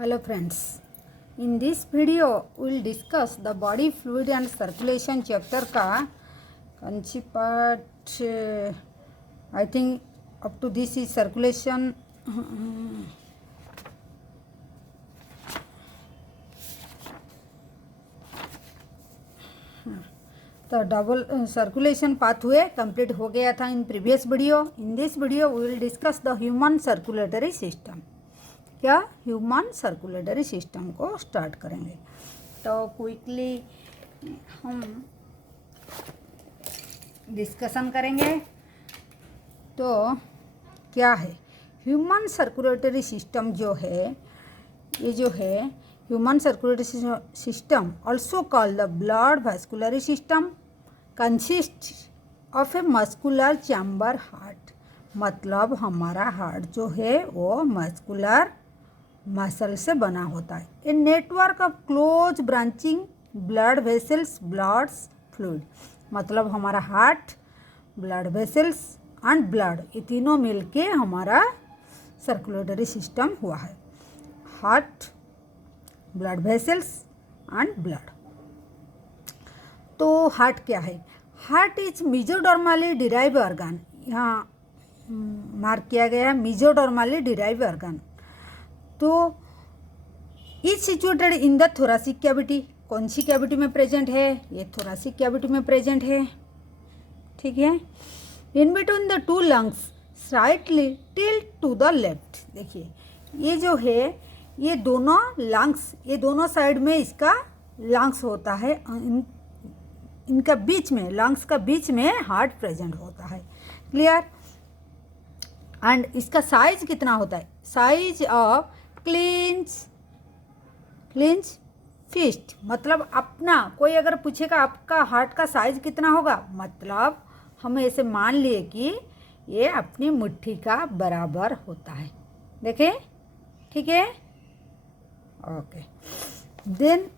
Hello friends, in this video we will discuss the body fluid and circulation chapter का कंची part I think up to this is circulation तो double circulation pathway complete हो गया था in previous video. In this video we will discuss the human circulatory system. क्या human circulatory system को start करेंगे. तो क्विकली हम डिस्कशन करेंगे. तो क्या है ह्यूमन सर्कुलेटरी सिस्टम जो है, ये जो है human circulatory system also called the blood vascular system consist of a muscular chamber heart. मतलब हमारा हार्ट जो है वो मस्कुलर मसल से बना होता है. A network of close branching blood vessels bloods fluid. मतलब हमारा heart, blood vessels and blood, ये तीनों मिलके हमारा सर्कुलेटरी सिस्टम हुआ है. Heart, blood vessels and blood. तो हार्ट क्या है? Heart is mesodermally derive organ. यहाँ मार्क किया गया है मेसोडर्मली डिराइव ऑर्गन. तो is situated in the thoracic cavity. कौन सी कैविटी में प्रेजेंट है? ये थोरासिक कैविटी में प्रेजेंट है. ठीक है. In between the two lungs slightly tilt to the left. देखिए ये जो है ये दोनों लंग्स, ये दोनों साइड में इसका लंग्स होता है. इनका बीच में, लंग्स का बीच में हार्ट प्रेजेंट होता है. क्लियर. एंड इसका साइज कितना होता है? Size of clinch fist. मतलब अपना कोई अगर पूछेगा आपका हार्ट का साइज कितना होगा, मतलब हम ऐसे मान लिए कि ये अपनी मुट्ठी का बराबर होता है. देखें. ठीक है. Okay. Then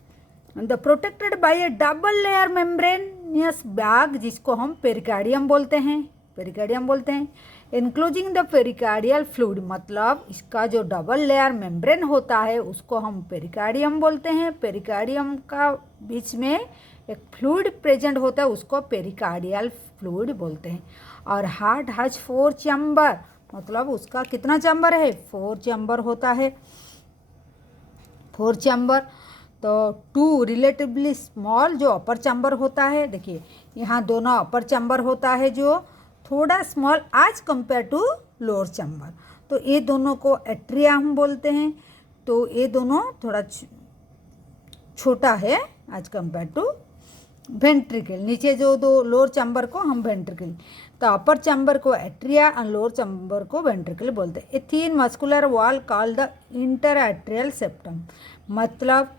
the protected by a double layer membranous bag, जिसको हम पेरिकार्डियम बोलते हैं. पेरिकार्डियम बोलते हैं. Enclosing the pericardial fluid. मतलब इसका जो डबल लेयर मेम्ब्रेन होता है उसको हम पेरिकार्डियम बोलते हैं. पेरिकार्डियम का बीच में एक फ्लूइड प्रेजेंट होता है, उसको पेरिकार्डियल फ्लूइड बोलते हैं. और हार्ट हैज 4 चैम्बर. मतलब उसका कितना चैम्बर है? 4 चैम्बर होता है. 4 चैम्बर. तो 2 रिलेटिवली स्मॉल जो अपर चैम्बर होता है. देखिए यहाँ दोनों अपर चैम्बर होता है जो थोड़ा small as compare to lower chamber. तो ये दोनों को एट्रिया हम बोलते हैं. तो ये दोनों थोड़ा छोटा है एज कंपेयर टू वेंट्रिकल. नीचे जो दो लोअर चैम्बर को हम वेंट्रिकल, तो अपर चैम्बर को एट्रिया और लोअर चैम्बर को वेंट्रिकल बोलते हैं. A thin muscular wall called the inter atrial septum. मतलब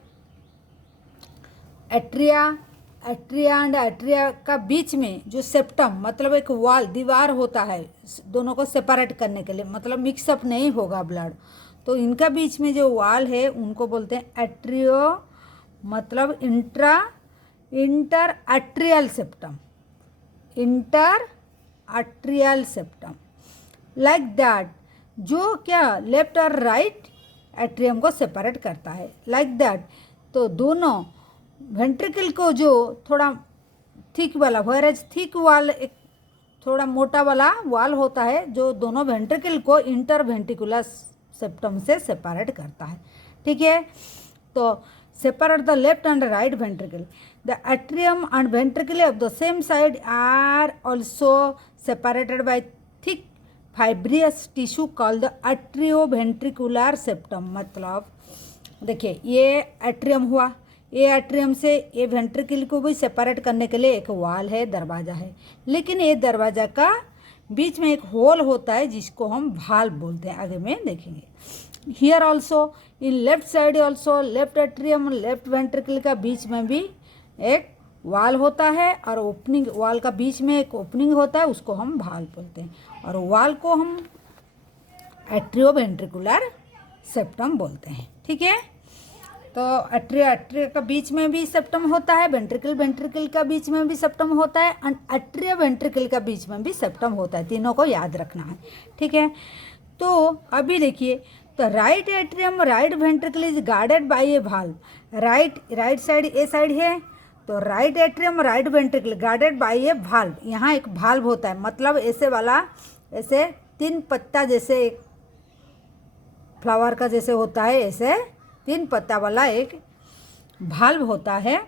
एट्रिया एंड एट्रिया का बीच में जो सेप्टम, मतलब एक वॉल, दीवार होता है दोनों को सेपरेट करने के लिए, मतलब मिक्सअप नहीं होगा ब्लड. तो इनका बीच में जो वॉल है उनको बोलते हैं एट्रियो, मतलब inter atrial septum. Inter atrial septum. Like that. जो क्या लेफ्ट और राइट एट्रियम को सेपरेट करता है. Like that. तो दोनों वेंट्रिकल को जो थोड़ा थिक वाला, वेरेज थिक वाल, एक थोड़ा मोटा वाला वाल होता है जो दोनों वेंट्रिकल को इंटर वेंट्रिकुलर सेप्टम से सेपरेट करता है. ठीक है. तो separate the left and right ventricle. The atrium and ventricle of the same side are also separated by thick fibrous tissue called the atrioventricular septum. मतलब देखिए ये एट्रियम हुआ. ये एट्रियम से ये वेंट्रिकल को भी सेपरेट करने के लिए एक वाल है, दरवाज़ा है. लेकिन ये दरवाज़ा का बीच में एक होल होता है जिसको हम वाल्व बोलते हैं. आगे में देखेंगे. Here also in left side also left atrium left ventricle का बीच में भी एक वाल होता है, और ओपनिंग वाल का बीच में एक ओपनिंग होता है, उसको हम वाल्व बोलते हैं. और वाल को हम एट्रियोवेंट्रिकुलर सेप्टम बोलते हैं. ठीक है. तो एट्रिया का बीच में भी सेप्टम होता है, वेंट्रिकल का बीच में भी सेप्टम होता है, एंड एट्रिया वेंट्रिकल का बीच में भी सेप्टम होता है. तीनों को याद रखना है. ठीक है. तो अभी देखिए, तो तो right atrium right ventricle is guarded by a valve. Right side A side है, तो right atrium right ventricle guarded by a valve. यहाँ एक वाल्व होता है, मतलब ऐसे वाला, ऐसे 3 पत्ता जैसे एक फ्लावर का जैसे होता है, ऐसे 3 पत्ता वाला एक वाल्व होता है,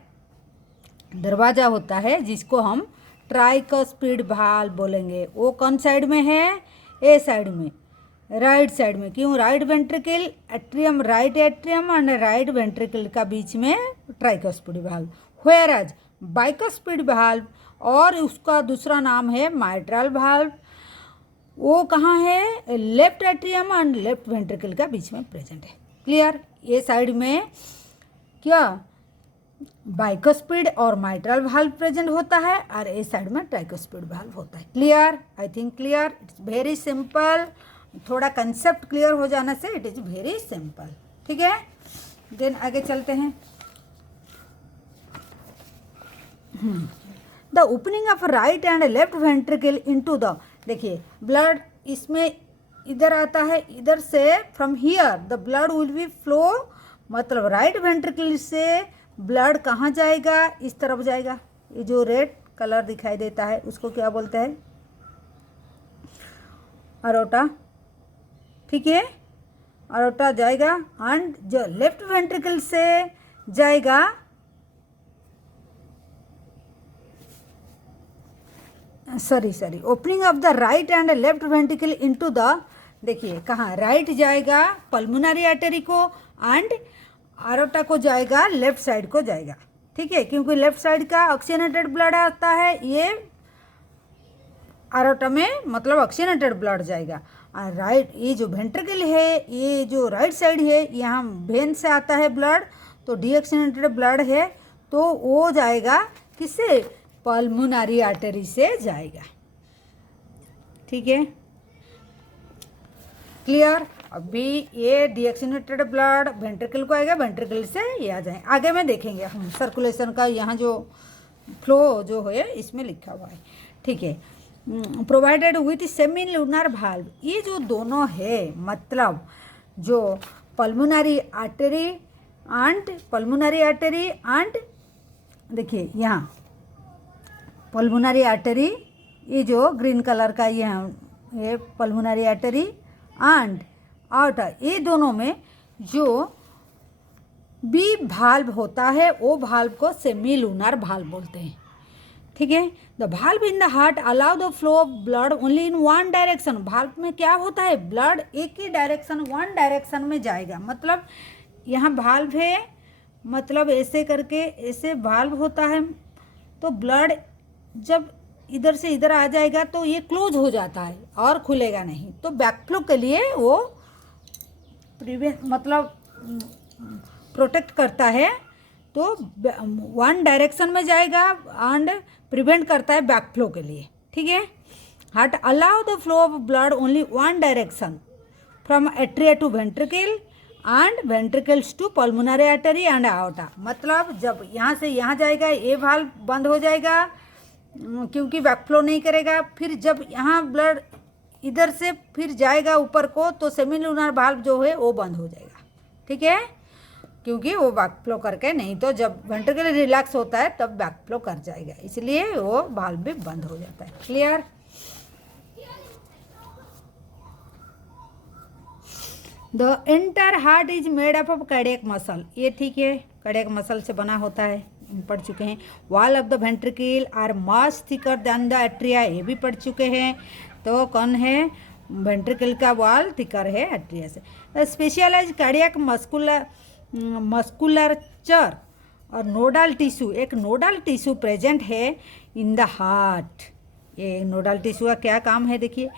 दरवाज़ा होता है, जिसको हम ट्राइकस्पिड वाल्व बोलेंगे। वो कौन साइड में है? ए साइड में, राइट साइड में। क्यों? Right ventricle atrium right atrium and right ventricle का बीच में tricuspid valve. Whereas bicuspid valve और उसका दूसरा नाम है माइट्रल वाल्व, वो कहाँ है? Left atrium and left ventricle का बीच में प्रेजेंट है। क्लियर? ये साइड में क्या बाइकस्पिड और माइट्रल वाल्व प्रेजेंट होता है और इस साइड में ट्राइकस्पिड वाल्व होता है। Clear? I think clear. It's very simple. थोड़ा कंसेप्ट क्लियर हो जाने से इट इज़ वेरी सिंपल। ठीक है, देन आगे चलते हैं। The opening of right and left ventricle into the, देखिए ब्लड इसमें इधर आता है, इधर से from here the blood will be flow, मतलब राइट वेंट्रिकल से ब्लड कहाँ जाएगा? इस तरफ जाएगा। ये जो रेड कलर दिखाई देता है उसको क्या बोलते हैं? अरोटा। ठीक है, अरोटा जाएगा एंड जो लेफ्ट वेंट्रिकल से जाएगा sorry opening of the right and left ventricle into the, देखिए कहाँ राइट जाएगा पल्मोनरी आर्टरी को एंड आरोटा को जाएगा लेफ्ट साइड को जाएगा। ठीक है, क्योंकि लेफ्ट साइड का ऑक्सीजनेटेड ब्लड आता है, ये आरोटा में मतलब ऑक्सीजनेटेड ब्लड जाएगा। और राइट ये जो वेंट्रिकल है, ये जो राइट साइड है, यहाँ वेन से आता है ब्लड, तो डीऑक्सीजनेटेड ब्लड है, तो वो जाएगा किससे? पल्मोनरी आर्टरी से जाएगा। ठीक है, क्लियर? अभी ये डीऑक्सीजनेटेड ब्लड वेंट्रिकल को आएगा, वेंट्रिकल से ये आ जाए। आगे में देखेंगे हम सर्कुलेशन का, यहाँ जो फ्लो जो है इसमें लिखा हुआ है। ठीक है, provided with semi lunar valve. ये जो दोनों है, मतलब जो पल्मोनरी आर्टरी एंड देखिए यहाँ पल्मोनरी आर्टरी, ये जो ग्रीन कलर का ये पल्मोनरी आर्टरी एंड आउटर, ये दोनों में जो बी वाल्व होता है वो वाल्व को सेमी लूनर वाल्व बोलते हैं। ठीक है, the valve in the heart allow the flow of blood only in one direction. Valve में क्या होता है? ब्लड एक ही डायरेक्शन, वन डायरेक्शन में जाएगा। मतलब यहाँ वाल्व है, मतलब ऐसे करके ऐसे वाल्व होता है, तो ब्लड जब इधर से इधर आ जाएगा तो ये क्लोज हो जाता है और खुलेगा नहीं। तो बैकफ्लो के लिए वो मतलब प्रोटेक्ट करता है, तो वन डायरेक्शन में जाएगा एंड प्रिवेंट करता है बैकफ्लो के लिए। ठीक है, heart allow the flow of blood only one direction from atria to ventricle and ventricles to pulmonary artery and aorta. मतलब जब यहाँ से यहाँ जाएगा ये वाल्व बंद हो जाएगा क्योंकि बैकफ्लो नहीं करेगा। फिर जब यहाँ ब्लड इधर से फिर जाएगा ऊपर को, तो सेमी लूनर वाल्व जो है वो बंद हो जाएगा। ठीक है, क्योंकि वो बैकफ्लो करके नहीं, तो जब वेंट्रिकल रिलैक्स होता है तब बैकफ्लो कर जाएगा, इसलिए वो वाल्व भी बंद हो जाता है। Clear? The entire heart is made up of cardiac muscle. ये ठीक है, कार्डियक मसल से बना होता है, पढ़ चुके हैं। Wall of the ventricle are much thicker than the atria, ये भी पढ़ चुके हैं। तो कौन है? वेंट्रिकल का वॉल थिकर है एट्रिया से। स्पेशलाइज कार्डियक मस्कुलरचर और नोडल टिश्यू, एक नोडल टिश्यू प्रेजेंट है इन द हार्ट। ये नोडल टिश्यू का क्या काम है? देखिए,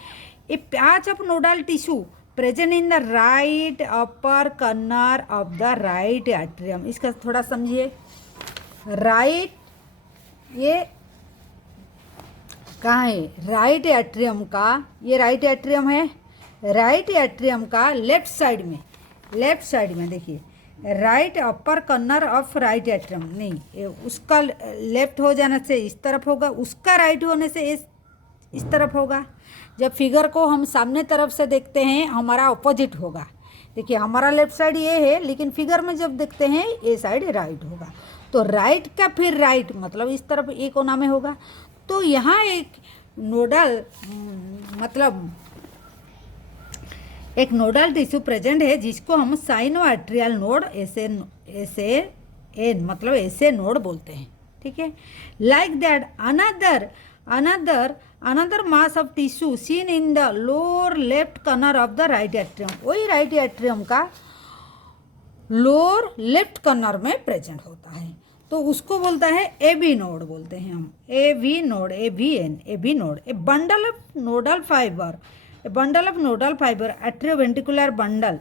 a patch of nodal tissue present in the right upper corner of the right atrium. इसका थोड़ा समझिए। राइट, ये कहाँ है? राइट एट्रियम का, ये राइट एट्रियम है, राइट एट्रियम का लेफ्ट साइड में देखिए, right upper corner of right atrium, नहीं उसका लेफ्ट हो जाने से इस तरफ होगा, उसका राइट होने से इस तरफ होगा। जब फिगर को हम सामने तरफ से देखते हैं हमारा ऑपोजिट होगा, देखिए हमारा लेफ्ट साइड ये है, लेकिन फिगर में जब देखते हैं ये साइड राइट होगा, तो राइट का फिर राइट मतलब इस तरफ एक कोना में होगा। तो यहाँ एक नोडल मतलब एक नोडल टिश्यू प्रेजेंट है जिसको हम साइनोआर्ट्रियल नोड ऐसे एन मतलब ऐसे नोड बोलते हैं, ठीक है। Like that another mass of tissue seen in the lower left corner of the right atrium, वही राइट एट्रियम का लोअर लेफ्ट कॉर्नर में प्रेजेंट होता है, तो उसको बोलता है ए बी नोड बोलते हैं हम, A V node, A V N, A B node. A bundle of nodal fibre, a bundle of nodal fiber, atrioventricular bundle,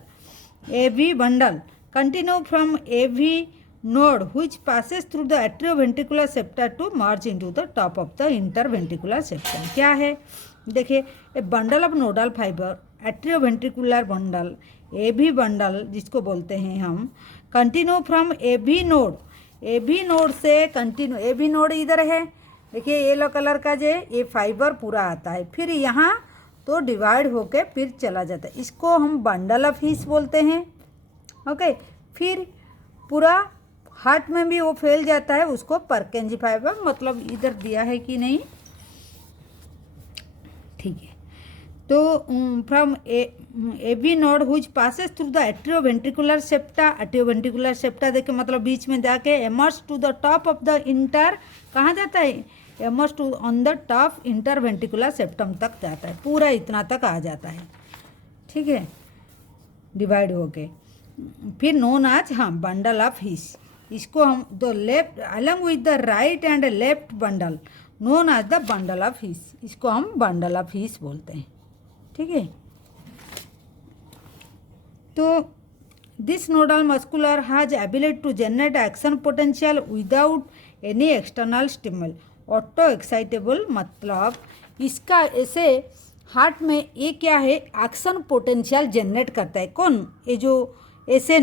AV bundle, continue from AV node which passes through the atrioventricular septa to merge into the top of the interventricular septum। क्या है देखिए, ए bundle of nodal fibre, atrioventricular bundle, AV bundle जिसको बोलते हैं हम, continue from AV node, AV node से continue, AV node इधर है देखिए येलो कलर का जो ये फाइबर पूरा आता है, फिर यहाँ तो डिवाइड होके फिर चला जाता है, इसको हम बंडल ऑफ हीस बोलते हैं, ओके। फिर पूरा हार्ट में भी वो फैल जाता है, उसको परकेंजी फाइबर मतलब इधर दिया है कि नहीं, ठीक है। तो from A B node whose passes through the atrioventricular septa, atrioventricular septa देखे मतलब बीच में जाके emerge to the top of the inter, कहाँ जाता है, emerge to on the top interventricular septum तक जाता है, पूरा इतना तक आ जाता है, ठीक है, डिवाइड होके। फिर नोन आज हाँ बंडल ऑफ हीस, इसको हम the left along with the right and left bundle known as the bundle of his, इसको हम बंडल ऑफ हीस बोलते हैं, ठीक है। तो this nodal muscular has ability to generate action potential without any external stimulus, auto excitable मतलब इसका ऐसे हार्ट में ये क्या है, एक्शन पोटेंशियल जनरेट करता है, कौन, ये जो ऐसे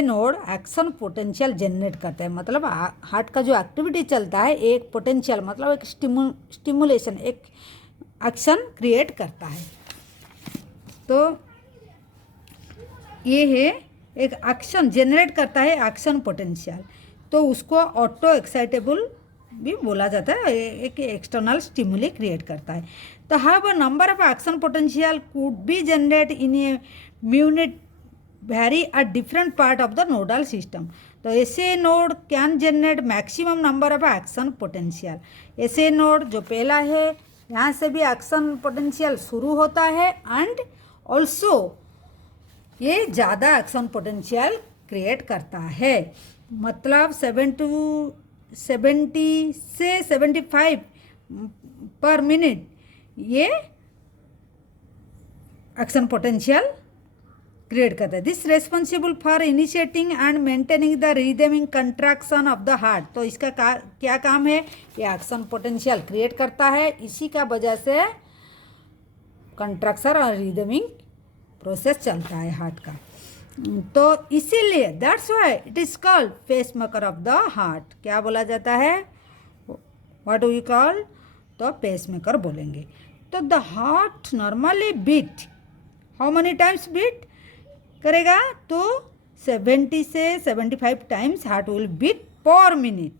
नोड एक्शन पोटेंशियल जनरेट करता है, मतलब हार्ट का जो एक्टिविटी चलता है एक पोटेंशियल मतलब एक स्टिमुलेशन, एक एक्शन क्रिएट करता है। तो ये है एक एक्शन जनरेट करता है, एक्शन पोटेंशियल, तो उसको ऑटो एक्साइटेबल भी बोला जाता है, एक एक्सटर्नल स्टिमुली क्रिएट करता है। तो how number of action potential could be generated in a minute vary at different part of the nodal system, तो ऐसे node can generate maximum number of action potential, ऐसे नोड जो पहला है यहाँ से भी एक्शन पोटेंशियल शुरू होता है एंड ऑल्सो ये ज़्यादा एक्शन पोटेंशियल क्रिएट करता है, मतलब 70 से 75 पर मिनट ये एक्शन पोटेंशियल क्रिएट करता है। This responsible for initiating and maintaining the rhythmic contraction of the heart, तो इसका क्या काम है, ये एक्शन पोटेंशियल क्रिएट करता है, इसी का वजह से कंट्रैक्शन और रिदमिंग प्रोसेस चलता है हार्ट का, तो इसीलिए that's why it is called pacemaker of the heart. क्या बोला जाता है, व्हाट डू यू कॉल, तो पेसमेकर बोलेंगे। तो the heart normally beat, how many times beat करेगा, तो 70 से 75 times heart will beat per minute,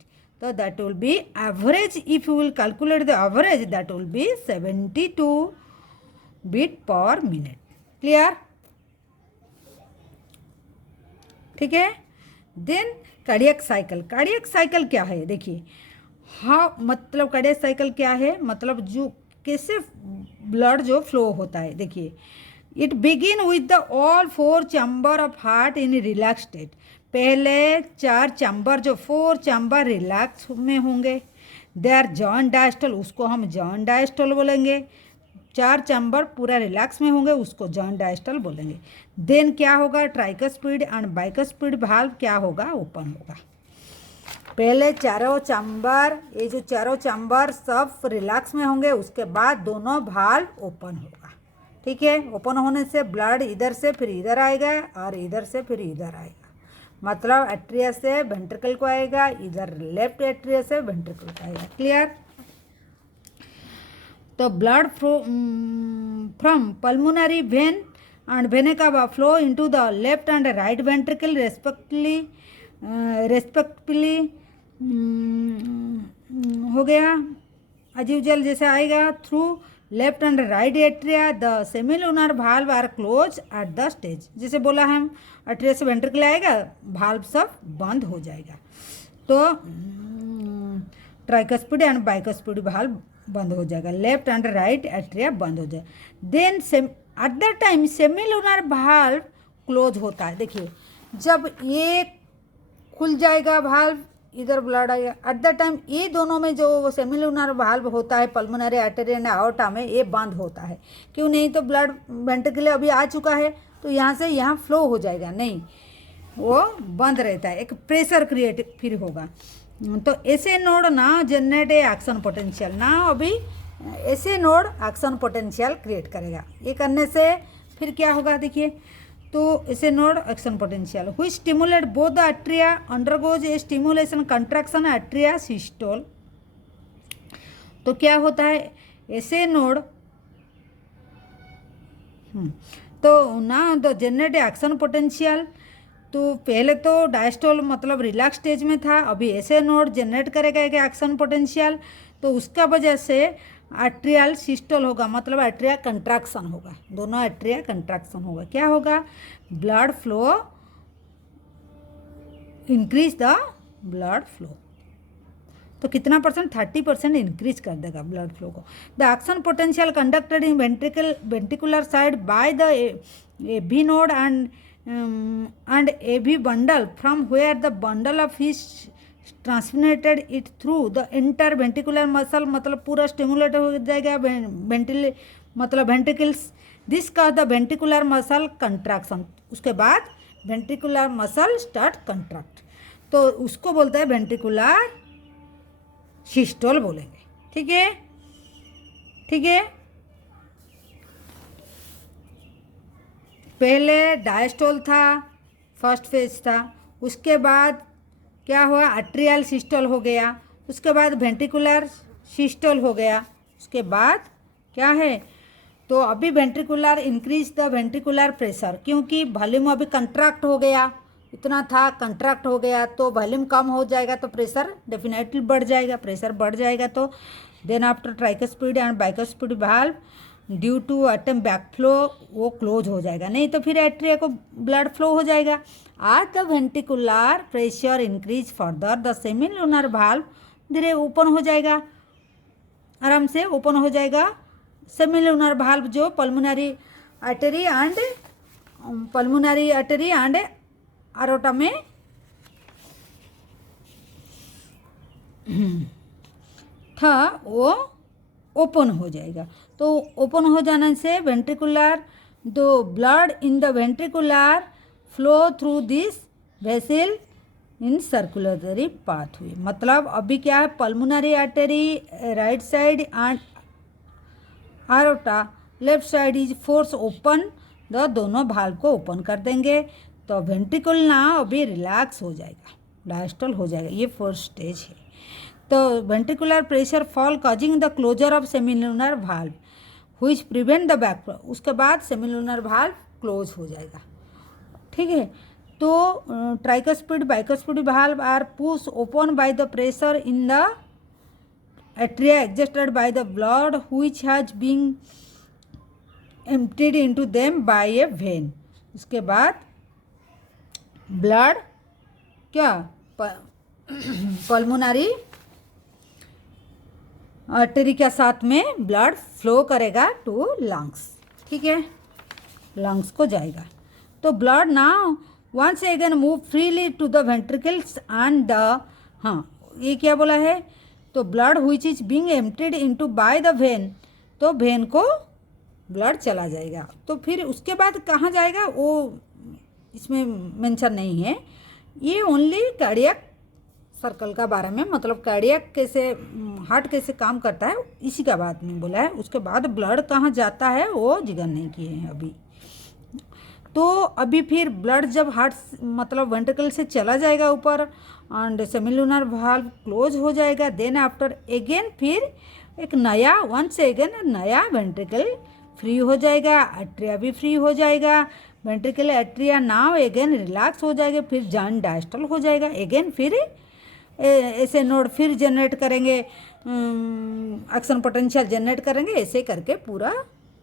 तो that will be average, if you will calculate the average that will be 72 beat per minute. Clear, ठीक है। Then cardiac cycle, cardiac cycle क्या है देखिए, हाँ मतलब कार्डियक साइकिल क्या है, मतलब जो कैसे ब्लड जो फ्लो होता है, देखिए it begin with the all 4 chamber of heart in relax state, पहले 4 चैम्बर जो 4 चैम्बर रिलैक्स में होंगे, दे आर जॉइंट डायस्टल, उसको हम जॉइंट डायस्टल बोलेंगे, 4 चैम्बर पूरा रिलैक्स में होंगे उसको जॉइंट डायस्टल बोलेंगे। देन क्या होगा, ट्राइकस्पिड एंड बाइकस्पिड वाल्व क्या होगा, ओपन होगा। पहले चारों चैम्बर, ये जो चारों चैम्बर सब रिलैक्स में होंगे, उसके बाद दोनों वाल्व ओपन होगा, ठीक है। ओपन होने से ब्लड इधर से फिर इधर आएगा और इधर से फिर इधर आएगा, मतलब एट्रिया से वेंट्रिकल को आएगा, इधर लेफ्ट एट्रिया से वेंट्रिकल को आएगा। क्लियर, तो blood from pulmonary vein and vena cava flow into the left and right ventricle respectively हो गया as usual जैसे आएगा through left and right atria the semilunar valve are close at the stage, जैसे बोला हम atria से ventricle आएगा valve सब बंद हो जाएगा, तो ट्राइकस्पिड एंड बाइकस्पिड भाल्व बंद हो जाएगा, लेफ्ट एंड राइट एट्रिया बंद हो जाएगा। Then at the time semilunar valve close होता है। देखिए जब ये खुल जाएगा भाल्व, इधर ब्लड आएगा, एट द टाइम ये दोनों में जो सेमिलुनर वाल्व होता है पल्मोनरी आर्टरी एंड आयोर्टा में, ये बंद होता है। क्यों? नहीं तो ब्लड वेंट्रिकल अभी आ चुका है तो यहाँ से यहाँ फ्लो हो जाएगा, नहीं वो बंद रहता है, एक प्रेशर क्रिएट फिर होगा। तो ऐसे नोड ना जनरेट एक्शन पोटेंशियल, ना अभी ऐसे नोड एक्शन पोटेंशियल क्रिएट करेगा। ये करने से फिर क्या होगा देखिए, तो ऐसे नोड एक्शन पोटेंशियल हुई stimulate both the atria undergoes A stimulation contraction atria systole. तो क्या होता है ऐसे नोड तो ना द जनरेट एक्शन पोटेंशियल, तो पहले तो डायस्टोल मतलब रिलैक्स स्टेज में था, अभी ऐसे नोड जनरेट करेगा एक एक्शन पोटेंशियल, तो उसका वजह से एट्रियल सिस्टोल होगा, मतलब एट्रिया कंट्रैक्शन होगा, दोनों एट्रिया कंट्रैक्शन होगा। क्या होगा? Blood flow, increase the blood flow. तो कितना परसेंट? 30% इंक्रीज कर देगा ब्लड फ्लो को। The action potential conducted in ventricular side by the AB node and AB bundle from where the bundle of His transmitted it through the inter ventricular muscle, मतलब पूरा stimulate हो जाएगा मतलब ventricles, this का the ventricular muscle contraction. उसके बाद ventricular muscle start contract, तो उसको बोलते हैं वेंट्रिकुलर सिस्टोल बोलेंगे। ठीक है, ठीक है। पहले डायस्टोल था, फर्स्ट फेज था, उसके बाद क्या हुआ? एट्रियल सिस्टोल हो गया, उसके बाद वेंट्रिकुलर सिस्टोल हो गया, उसके बाद क्या है? तो अभी ventricular increase the ventricular pressure, क्योंकि वॉल्यूम अभी कंट्रैक्ट हो गया, इतना था कंट्रैक्ट हो गया, तो वॉल्यूम कम हो जाएगा तो प्रेशर डेफिनेटली बढ़ जाएगा, प्रेशर बढ़ जाएगा। तो then after tricuspid and bicuspid valve due to atom backflow वो क्लोज हो जाएगा, नहीं तो फिर एट्रिया को ब्लड फ्लो हो जाएगा। आज the ventricular pressure increase further the semilunar valve धीरे ओपन हो जाएगा, आराम से ओपन हो जाएगा सेमिलुनर वाल्व, जो पल्मोनरी आर्टरी एंड आरोटा में था, वो ओपन हो जाएगा। तो ओपन हो जाने से ventricular the blood in the ventricular flow through this vessel in circulatory pathway, मतलब अभी क्या है? Pulmonary artery right side and aorta left side is force open, the दोनों भाल्व को ओपन कर देंगे, तो वेंट्रिकल ना अभी रिलैक्स हो जाएगा, डायस्टोल हो जाएगा। ये फर्स्ट स्टेज है। तो ventricular pressure fall causing the closure of semilunar valve which prevent the backflow, उसके बाद सेमिलुनर वाल्व क्लोज हो जाएगा। ठीक है, तो tricuspid bicuspid valve are push open by the pressure in the atria exhausted by the blood which has been emptied into them by a vein. उसके बाद blood क्या पल्मोनरी आर्टरी के साथ में ब्लड फ्लो करेगा टू लंग्स। ठीक है, lungs को जाएगा, तो blood now once again move freely to the ventricles and the, हाँ ये क्या बोला है? तो blood which is being emptied into by the when, तो वेन को ब्लड चला जाएगा। तो फिर उसके बाद कहाँ जाएगा वो इसमें मेंशन नहीं है, ये ओनली कार्डियक सर्कल का बारे में, मतलब कार्डियक कैसे, हार्ट कैसे काम करता है इसी का बात में बोला है। उसके बाद ब्लड कहाँ जाता है वो जिक्र नहीं किए हैं अभी। तो अभी फिर ब्लड जब हार्ट मतलब वेंट्रिकल से चला जाएगा ऊपर एंड सेमिलुनर वाल्व क्लोज हो जाएगा, देन आफ्टर अगेन फिर एक नया वंस अगेन नया वेंट्रिकल फ्री हो जाएगा, एट्रिया भी फ्री हो जाएगा, ventricle atria now again relax हो जाएगा, फिर जान डायस्टल हो जाएगा, अगेन फिर ऐसे नोड फिर जनरेट करेंगे, एक्शन पोटेंशियल जनरेट करेंगे, ऐसे करके पूरा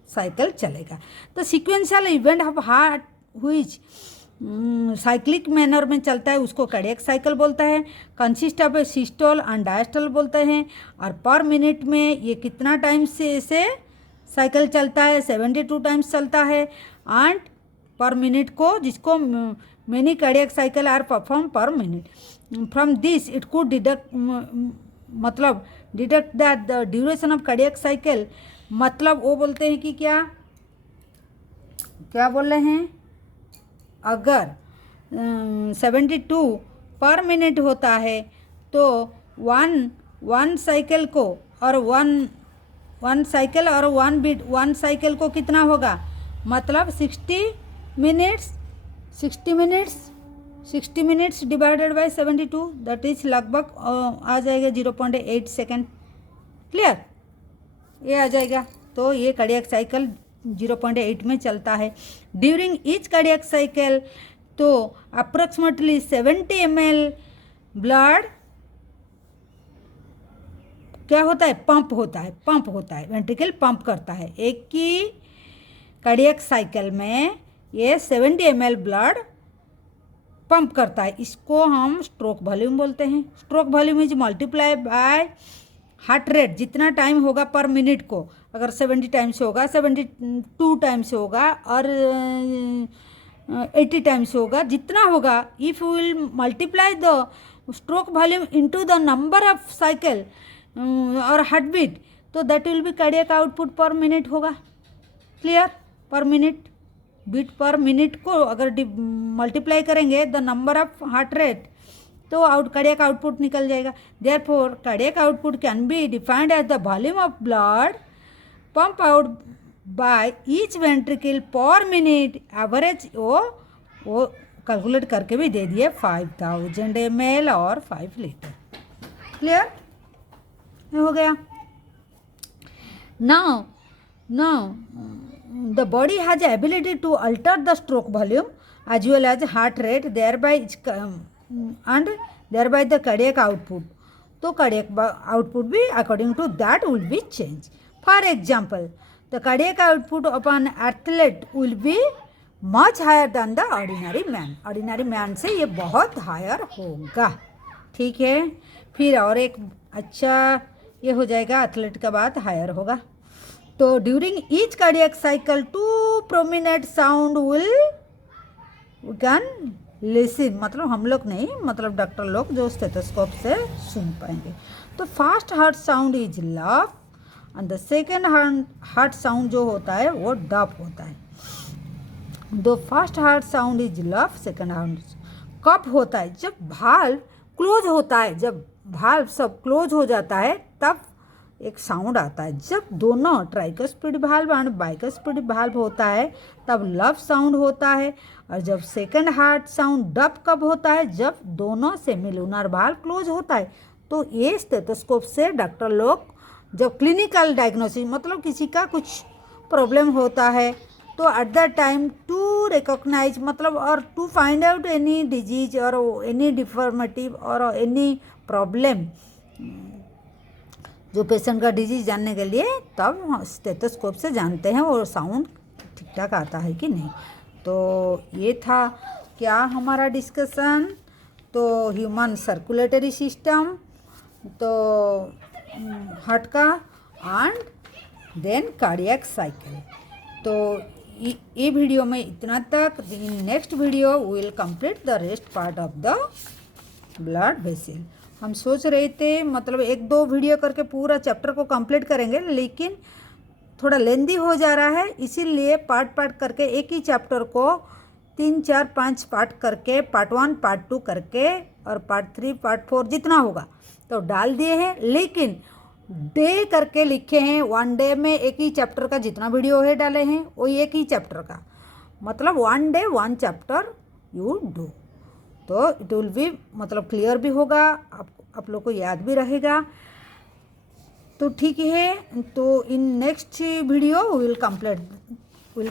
साइकिल चलेगा। तो sequential event of heart which cyclic manner में चलता है उसको कार्डियक साइकिल बोलता है, consist of systole and diastole बोलते हैं। और पर मिनट में ये कितना टाइम से ऐसे साइकिल चलता है, 72 टाइम्स चलता है। एंड पर मिनट को जिसको many cardiac cycle are perform per minute, from this it could deduct मतलब deduct that the duration of cardiac cycle, मतलब वो बोलते हैं कि क्या क्या बोल रहे हैं, अगर 72 पर मिनट होता है तो वन साइकिल को और वन साइकिल और वन बीट, वन साइकिल को कितना होगा, मतलब 60 minutes divided by 72, that is लगभग आ जाएगा 0.8 सेकेंड। क्लियर, ये आ जाएगा। तो ये कार्डियक साइकिल 0.8 में चलता है। ड्यूरिंग ईच कार्डियक साइकिल तो अप्रोक्सीमेटली 70 ml ब्लड क्या होता है, पंप होता है, वेंट्रिकल पंप करता है। एक की कार्डियक साइकिल में ये 70 ml ब्लड पंप करता है, इसको हम स्ट्रोक वॉल्यूम बोलते हैं। Stroke volume is multiply by heart rate, जितना टाइम होगा पर मिनट को, अगर 70 टाइम्स होगा, 72 टाइम्स होगा और 80 टाइम्स होगा, जितना होगा, if you will multiply the stroke volume into the number of cycle और हार्ट बीट, तो that will be cardiac output per minute होगा। Clear, per minute, beat per minute को अगर मल्टीप्लाई करेंगे the number of heart rate, तो cardiac output निकल जाएगा। Therefore cardiac output can be defined as the volume of blood pump out by each ventricle per minute average. वो calculate करके भी दे दिए 5000 ml और 5 लीटर। क्लियर, हो गया। Now the body has the ability to alter the stroke volume as well as heart rate, and thereby the cardiac output. तो cardiac output भी according to that will be changed. For example, the cardiac output of an athlete will be much higher than the ordinary man. ordinary man से ये बहुत higher होगा। ठीक है, फिर और एक अच्छा ये हो जाएगा, एथलीट का बाद हायर होगा। तो during each cardiac cycle 2 prominent sound will can listen, मतलब हम लोग नहीं, मतलब डॉक्टर लोग जो स्टेथोस्कोप से सुन पाएंगे। तो fast heart sound is love and the second heart sound जो होता है वो डब होता है। दो fast heart sound is love, second heart कब होता है, जब भाल्व क्लोज होता है, जब भाल्व सब क्लोज हो जाता है तब एक साउंड आता है। जब दोनों ट्राइकस्पिड भाल्व और बाइकस्पिड भाल्व होता है तब लव साउंड होता है। और जब सेकंड हार्ट साउंड डब कब होता है, जब दोनों सेमिलुनर भाल्व क्लोज होता है। तो ये स्टेथोस्कोप से डॉक्टर लोग जब क्लिनिकल डायग्नोसिस, मतलब किसी का कुछ प्रॉब्लम होता है, तो at the time to recognise, मतलब और to find out any disease और एनी डिफॉर्मिटी और एनी प्रॉब्लम, जो पेशेंट का डिजीज जानने के लिए तब स्टेथोस्कोप से जानते हैं वो साउंड ठीक ठाक आता है कि नहीं। तो ये था क्या हमारा डिस्कशन। तो ह्यूमन सर्कुलेटरी सिस्टम, तो हार्ट का, एंड देन कार्डियक साइकिल। तो ये वीडियो में इतना तक। In next video we will complete the rest part of the blood vessel. हम सोच रहे थे मतलब 1-2 वीडियो करके पूरा चैप्टर को कंप्लीट करेंगे, लेकिन थोड़ा लेंदी हो जा रहा है, इसीलिए पार्ट करके एक ही चैप्टर को 3, 4, 5 पार्ट करके, पार्ट 1, पार्ट 2 करके और पार्ट 3, पार्ट 4 जितना होगा तो डाल दिए हैं। लेकिन डे करके लिखे हैं, 1 डे में एक ही चैप्टर का जितना वीडियो है डाले हैं वो एक ही चैप्टर का, मतलब 1 डे 1 चैप्टर यू डू। तो इट विल बी मतलब क्लियर भी होगा, आप लोग को याद भी रहेगा। तो ठीक है, तो in next video will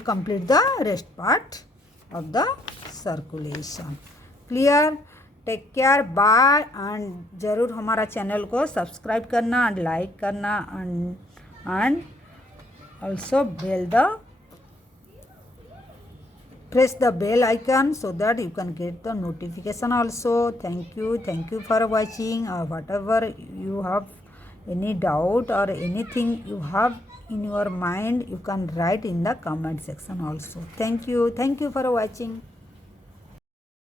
complete the rest part of the circulation. Clear. Take care, bye. And ज़रूर हमारा चैनल को सब्सक्राइब करना एंड लाइक करना and also press the bell icon so that you can get the notification also. Thank you for watching. Or whatever you have any doubt or anything you have in your mind, you can write in the comment section also. Thank you for watching.